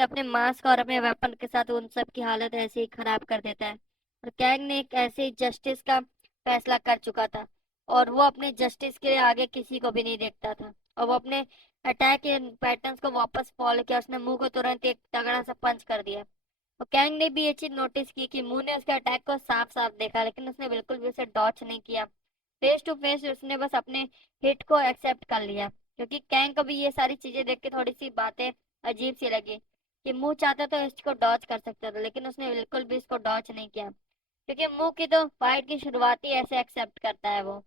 अपने मास्क और अपने वेपन के साथ उन सब की हालत ऐसे ही खराब कर देता है। और कैंग ने एक ऐसे जस्टिस का फैसला कर चुका था, और वो अपने जस्टिस के आगे किसी को भी नहीं देखता था। और वो अपने अटैक के पैटर्न्स को वापस फॉलो किया। उसने मुंह को तुरंत एक तगड़ा सा पंच कर दिया। और कैंग ने भी ये चीज नोटिस की कि मुंह ने उसके अटैक को साफ साफ देखा, लेकिन उसने बिल्कुल भी उसे डॉच नहीं किया। फेस टू फेस उसने बस अपने हिट को एक्सेप्ट कर लिया। क्योंकि कैंग को भी ये सारी चीजें देख के थोड़ी सी बातें अजीब सी लगी, कि मुंह चाहता तो इसको डॉच कर सकता था, लेकिन उसने बिल्कुल भी इसको डॉच नहीं किया। क्योंकि मुंह की तो फाइट की शुरुआत ही ऐसे एक्सेप्ट करता है वो,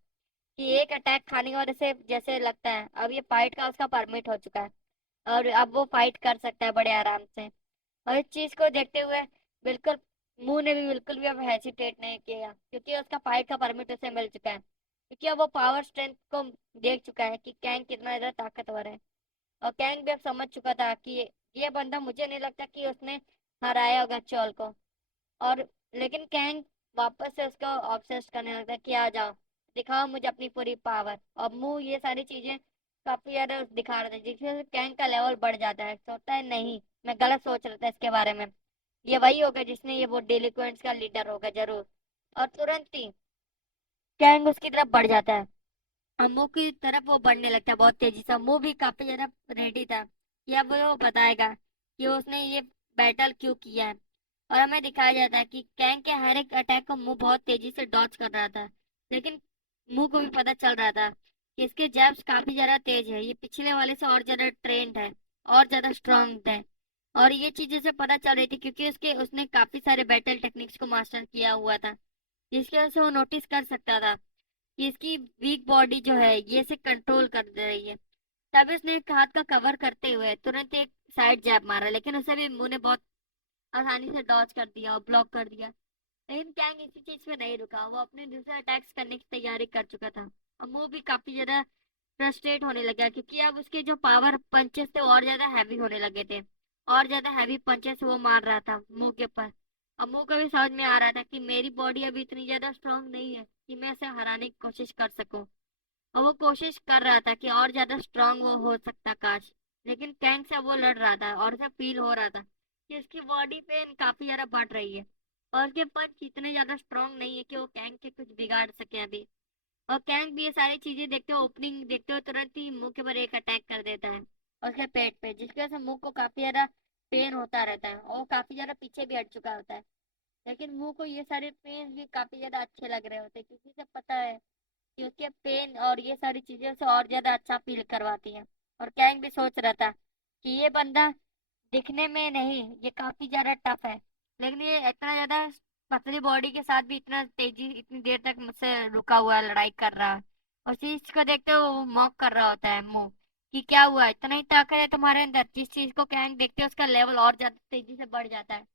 कि एक अटैक खाने के बाद उसे जैसे लगता है अब ये फाइट का उसका परमिट हो चुका है, और अब वो फाइट कर सकता है बड़े आराम से। और इस चीज को देखते हुए बिल्कुल मुंह ने भी बिल्कुल भी अब हेसिटेट नहीं किया, क्योंकि उसका फाइट का परमिट उसे मिल चुका है। क्योंकि अब वो पावर स्ट्रेंथ को देख चुका है कि कैंग कितना ज्यादा ताकतवर है। और कैंग भी अब समझ चुका था कि ये बंदा, मुझे नहीं लगता कि उसने हराया होगा चोल को। और लेकिन कैंग वापस से उसको ऑब्सेस्ड करने लगता है कि आ जाओ, दिखाओ मुझे अपनी पूरी पावर। और मुंह ये सारी चीजें काफी ज्यादा दिखा रहा था, जिससे कैंग का लेवल बढ़ जाता है। सोचता है नहीं, मैं गलत सोच रहा था इसके बारे में, ये वही होगा जिसने ये वो डेलिक्वेंट्स का लीडर होगा जरूर। और तुरंत ही कैंग उसकी तरफ बढ़ जाता है। अम्मू की तरफ वो बढ़ने लगता है बहुत तेजी से। अम्मू भी काफी ज्यादा रेडी था कि अब वो बताएगा कि उसने ये बैटल क्यों किया है। और हमें दिखाया जाता है कि कैंग के हर एक अटैक को मुंह बहुत तेजी से डॉच कर रहा था। लेकिन मुंह को भी पता चल रहा था कि इसके जैब्स काफी ज्यादा तेज है, ये पिछले वाले से और ज्यादा ट्रेंड है, और ज्यादा स्ट्रांग है। और ये चीजें से पता चल रही थी क्योंकि उसने काफी सारे बैटल टेक्निक्स को मास्टर किया हुआ था, जिसकी वजह से वो नोटिस कर सकता था कि इसकी वीक बॉडी जो है ये इसे कंट्रोल कर दे रही है। तभी उसने एक हाथ का कवर करते हुए तुरंत एक साइड जैब मारा, लेकिन उसे भी मुंह ने बहुत आसानी से डॉज कर दिया और ब्लॉक कर दिया। लेकिन कैंग इसी चीज पे नहीं रुका, वो अपने दूसरे अटैक्स करने की तैयारी कर चुका था। और मुंह भी काफी ज्यादा फ्रस्ट्रेट होने लगा, क्योंकि अब उसके जो पावर पंचेस थे और ज्यादा हैवी होने लगे थे। और ज्यादा हैवी पंचेस वो मार रहा था मुंह के ऊपर। अब मुंह को भी समझ में आ रहा था कि मेरी बॉडी अभी इतनी ज्यादा स्ट्रांग नहीं है कि मैं इसे हराने की कोशिश कर सकूं। और वो कोशिश कर रहा था कि और ज्यादा स्ट्रांग वो हो सकता काश। लेकिन कैंग से वो लड़ रहा था, और उसे फील हो रहा था कि उसकी बॉडी पेन काफी ज्यादा बढ़ रही है, और उसके पंच इतने ज्यादा स्ट्रांग नहीं है कि वो कैंग के कुछ बिगाड़ सके अभी। और कैंग भी ये सारी चीजें देखते हुए, ओपनिंग देखते हुए तुरंत ही मुंह के ऊपर एक अटैक कर देता है, और उसके पेट पे, जिसकी वजह से मुंह को काफी ज्यादा पेन होता रहता है, और वो काफी ज्यादा पीछे भी हट चुका होता है। लेकिन मुंह को ये सारे पेन भी काफी ज्यादा अच्छे लग रहे होते हैं, क्योंकि उसे पता है कि उसके पेन और ये सारी चीजें उसे और ज्यादा अच्छा फील करवाती हैं। और कैंग भी सोच रहा था कि ये बंदा दिखने में नहीं, ये काफी ज्यादा टफ है, लेकिन ये इतना ज्यादा पतली बॉडी के साथ भी इतना तेजी इतनी देर तक मुझसे रुका हुआ है, लड़ाई कर रहा है। और चीज को देखते हुए वो मॉक कर रहा होता है मुंह, कि क्या हुआ, इतना ही ताकत है तुम्हारे अंदर। जिस चीज को कैंग देखते हैं उसका लेवल और ज्यादा तेजी से बढ़ जाता है।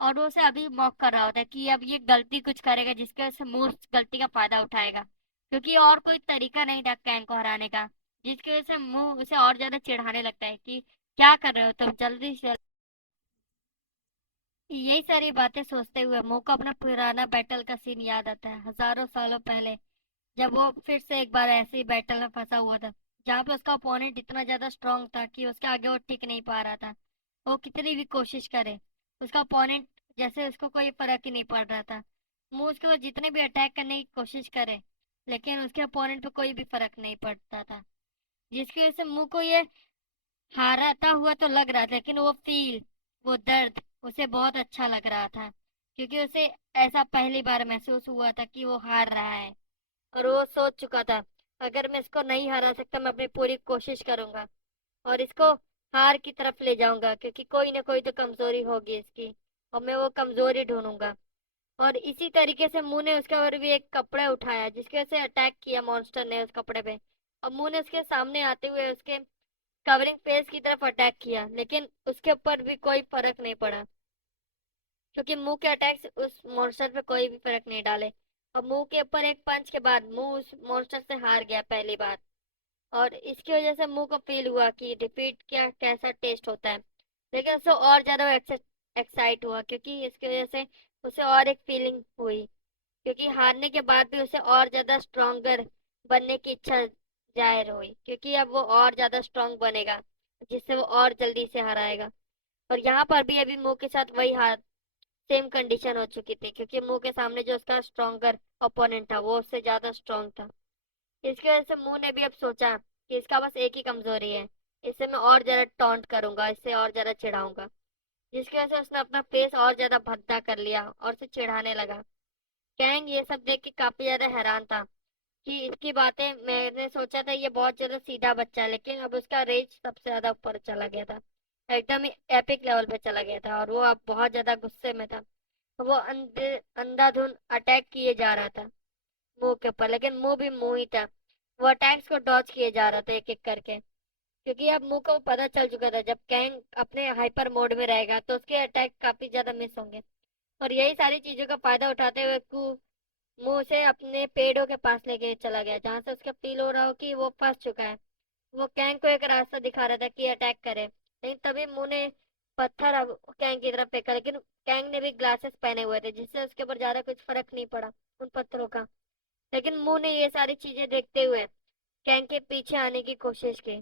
और वो उसे अभी मॉक कर रहा होता है कि अब ये गलती कुछ करेगा जिसके वजह से मूर्ख गलती का फायदा उठाएगा। क्योंकि और कोई तरीका नहीं था कैंग को हराने का, जिसकी वजह से मुंह उसे और ज्यादा चिढ़ाने लगता है कि क्या कर रहे हो तुम, जल्दी से। यही सारी बातें सोचते हुए मुंह को अपना पुराना बैटल का सीन याद आता है, हजारों सालों पहले, जब वो फिर से एक बार ऐसे ही बैटल में फंसा हुआ था, जहाँ पे उसका ओपोनेंट इतना ज्यादा स्ट्रांग था कि उसके आगे वो टिक नहीं पा रहा था। वो कितनी भी कोशिश करे, उसका ओपोनेंट जैसे उसको कोई फर्क ही नहीं पड़ रहा था। वो उसके बाद जितने भी अटैक करने की कोशिश करे, लेकिन उसके ओपोनेंट पे कोई भी फर्क नहीं पड़ता था। जिसकी वजह से मुंह को ये हारता हुआ तो लग रहा था, लेकिन वो फील, वो दर्द उसे बहुत अच्छा लग रहा था, क्योंकि उसे ऐसा पहली बार महसूस हुआ था कि वो हार रहा है। और वो सोच चुका था, अगर मैं इसको नहीं हरा सकता, मैं अपनी पूरी कोशिश करूंगा और इसको हार की तरफ ले जाऊंगा, क्योंकि कोई ना कोई तो कमजोरी होगी इसकी, और मैं वो कमजोरी ढूंढूंगा। और इसी तरीके से मुंह ने उसके ऊपर भी एक कपड़ा उठाया, जिसके वजह से अटैक किया मॉन्स्टर ने उस कपड़े पे। और मुंह ने उसके सामने आते हुए उसके कवरिंग पेज की तरफ अटैक किया, लेकिन उसके ऊपर भी कोई फर्क नहीं पड़ा, क्योंकि मुंह के अटैक्स उस मॉन्स्टर पे कोई भी फर्क नहीं डाले। और मुंह के ऊपर एक पंच के बाद मुंह उस मॉन्स्टर से हार गया पहली बार। और इसकी वजह से मुंह को फील हुआ कि डिफीट क्या कैसा टेस्ट होता है। लेकिन उससे और ज्यादा एक्साइट हुआ, क्योंकि इसकी वजह से उसे और एक फीलिंग हुई, क्योंकि हारने के बाद भी उसे और ज्यादा स्ट्रोंगर बनने की इच्छा जाहिर हुई, क्योंकि अब वो और ज्यादा स्ट्रांग बनेगा, जिससे वो और जल्दी से हराएगा। और यहाँ पर भी अभी मुंह के साथ वही हाथ सेम कंडीशन हो चुकी थी, क्योंकि मुंह के सामने जो उसका स्ट्रॉन्गर ओपोनेंट था वो उससे ज्यादा स्ट्रॉन्ग था। इसकी वजह से मुंह ने भी अब सोचा कि इसका बस एक ही कमजोरी है, इसे मैं और ज्यादा टॉन्ट करूंगा, इससे और ज्यादा चिढ़ाऊंगा। जिसकी वजह से उसने अपना फेस और ज्यादा भद्दा कर लिया और उसे चिढ़ाने लगा। कैंग ये सब देख के काफी ज्यादा हैरान था कि इसकी बातें, मैंने सोचा था ये बहुत ज्यादा सीधा बच्चा है, लेकिन अब उसका रेंज सबसे ज्यादा ऊपर चला गया था, एकदम ही एपिक लेवल पे चला गया था, और वो अब बहुत ज्यादा गुस्से में था। वो अंधाधुंध अटैक किए जा रहा था मुंह के ऊपर, लेकिन मुंह भी मुंह ही था। वो अटैक्स को डॉज किए जा रहा था एक एक करके, क्योंकि अब मुंह को पता चल चुका था जब कैंग अपने हाइपर मोड में रहेगा तो उसके अटैक काफी ज्यादा मिस होंगे। और यही सारी चीजों का फायदा उठाते हुए कू मुंह से अपने पेड़ों के पास लेके चला गया, जहां से उसका फील हो रहा हो कि वो फंस चुका है। वो कैंग को एक रास्ता दिखा रहा था कि अटैक करे, लेकिन तभी मुंह ने पत्थर अब कैंग की तरफ फेंका, लेकिन कैंग ने भी ग्लासेस पहने हुए थे जिससे उसके ऊपर ज्यादा कुछ फर्क नहीं पड़ा उन पत्थरों का। लेकिन मुंह ने ये सारी चीजें देखते हुए कैंग के पीछे आने की कोशिश की,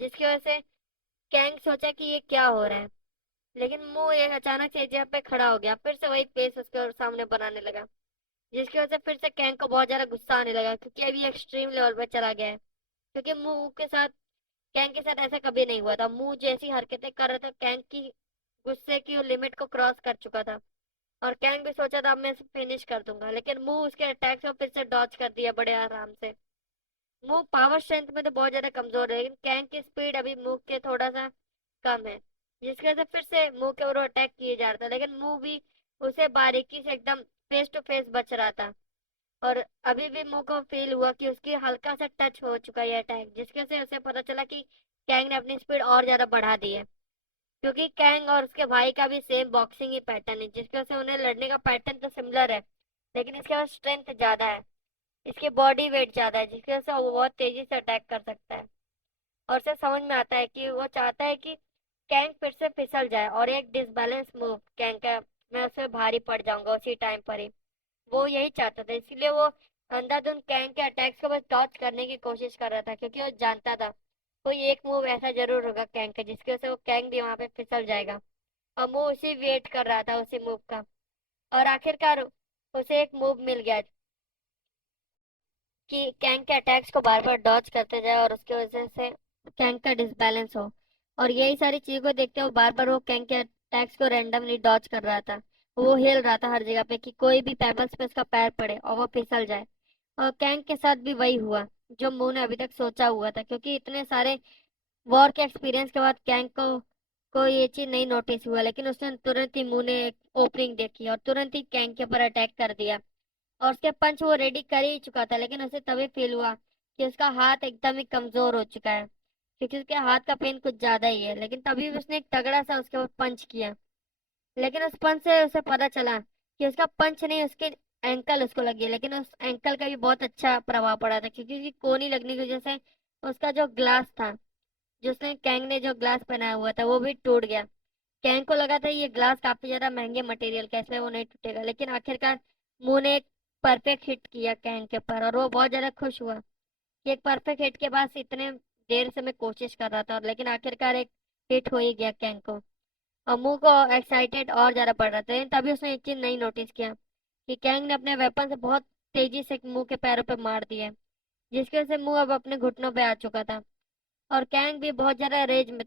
जिसकी वजह से कैंग सोचा कि ये क्या हो रहा है। लेकिन मुंह एक अचानक से एक जगह पे खड़ा हो गया, फिर से वही पेस उसके और सामने बनाने लगा, जिसकी वजह से फिर से कैंग को बहुत ज्यादा गुस्सा आने लगा, क्योंकि अभी एक्सट्रीम लेवल पे चला गया है। क्योंकि मुंह के साथ, कैंग के साथ ऐसा कभी नहीं हुआ था। मुंह जैसी हरकतें कर रहा था, कैंग की गुस्से की लिमिट को क्रॉस कर चुका था, और कैंग भी सोचा था अब मैं इसे फिनिश कर दूंगा, लेकिन मुंह उसके अटैक्स को फिर से डॉज कर दिया बड़े आराम से। मुंह पावर स्ट्रेंथ में तो बहुत ज्यादा कमजोर है, लेकिन कैंग की स्पीड अभी मुंह के थोड़ा सा कम है, जिसकी वजह से फिर से मुंह के ऊपर अटैक किए जा रहा था, लेकिन मुंह भी उसे बारीकी से एकदम फेस टू फेस बच रहा था। और अभी भी मुंह को फील हुआ कि उसकी हल्का सा टच हो चुका है अटैक, जिसके से उसे पता चला कि कैंग ने अपनी स्पीड और ज्यादा बढ़ा दी है। क्योंकि कैंग और उसके भाई का भी सेम बॉक्सिंग ही पैटर्न है, जिसकी वजह से उन्हें लड़ने का पैटर्न तो सिमिलर है, लेकिन इसके पास स्ट्रेंथ ज्यादा है, इसके बॉडी वेट ज्यादा है, जिसकी वजह से वो बहुत तेजी से अटैक कर सकता है। और उसे समझ में आता है कि वो चाहता है कि कैंग फिर से फिसल जाए, और एक डिसबैलेंस मूव कैंग का, मैं उसे भारी पड़ जाऊंगा उसी टाइम पर ही। वो यही चाहता था, इसलिए वो अंधाधुंध कैंग के अटैक्स को बस डॉच करने की कोशिश कर रहा था, क्योंकि वो जानता था कोई एक मूव ऐसा जरूर होगा कैंग का जिसकी वजह से वो कैंग भी वहां पे फिसल जाएगा। और वो उसी वेट कर रहा था उसी मूव का, और आखिरकार उसे एक मूव मिल गया कि कैंग के अटैक्स को बार बार डॉच करते जाए और उसकी वजह से कैंग का डिसबैलेंस हो। और यही सारी चीजों को देखते हुए बार बार वो कैंग के अटैक्स को रैंडमली डॉच कर रहा था। वो हिल रहा था हर जगह पे कि कोई भी पेबल्स पे उसका पैर पड़े और वो फिसल जाए। और कैंग के साथ भी वही हुआ जो मून ने अभी तक सोचा हुआ था, क्योंकि इतने सारे वॉर के एक्सपीरियंस के बाद कैंग को ये चीज नहीं नोटिस हुआ, लेकिन उसने तुरंत ही मून ने एक ओपनिंग देखी और तुरंत ही कैंग के ऊपर अटैक कर दिया। और उसके पंच वो रेडी कर ही चुका था, लेकिन उसे तभी फील हुआ कि उसका हाथ एकदम ही कमजोर हो चुका है, क्योंकि उसके हाथ का पेन कुछ ज्यादा ही है। लेकिन तभी उसने एक तगड़ा सा उसके ऊपर पंच किया, लेकिन उस पंच से उसे पता चला कि उसका पंच नहीं, उसके एंकल उसको लगी, लेकिन उस एंकल का भी बहुत अच्छा प्रभाव पड़ा था, क्योंकि उसकी कोहनी लगने की वजह से उसका जो ग्लास था, जिसने कैंग ने जो ग्लास पहनाया हुआ था वो भी टूट गया। कैंग को लगा था ये ग्लास काफी ज्यादा महंगे मटेरियल का, इसलिए वो नहीं टूटेगा, लेकिन आखिरकार मुंह ने एक परफेक्ट हिट किया कैंग के ऊपर, और वो बहुत ज्यादा खुश हुआ कि एक परफेक्ट हिट के बाद इतने देर से मैं कोशिश कर रहा था, और लेकिन आखिरकार एक हिट हो ही गया कैंग को। और मुंह को एक्साइटेड और ज्यादा पड़ रहा था, लेकिन तभी उसने एक चीज नहीं नोटिस किया कि कैंग ने अपने वेपन से बहुत तेजी से मुंह के पैरों पे मार दिया, जिसकी वजह से मुंह अब अपने घुटनों पे आ चुका था। और कैंग भी बहुत ज्यादा रेज में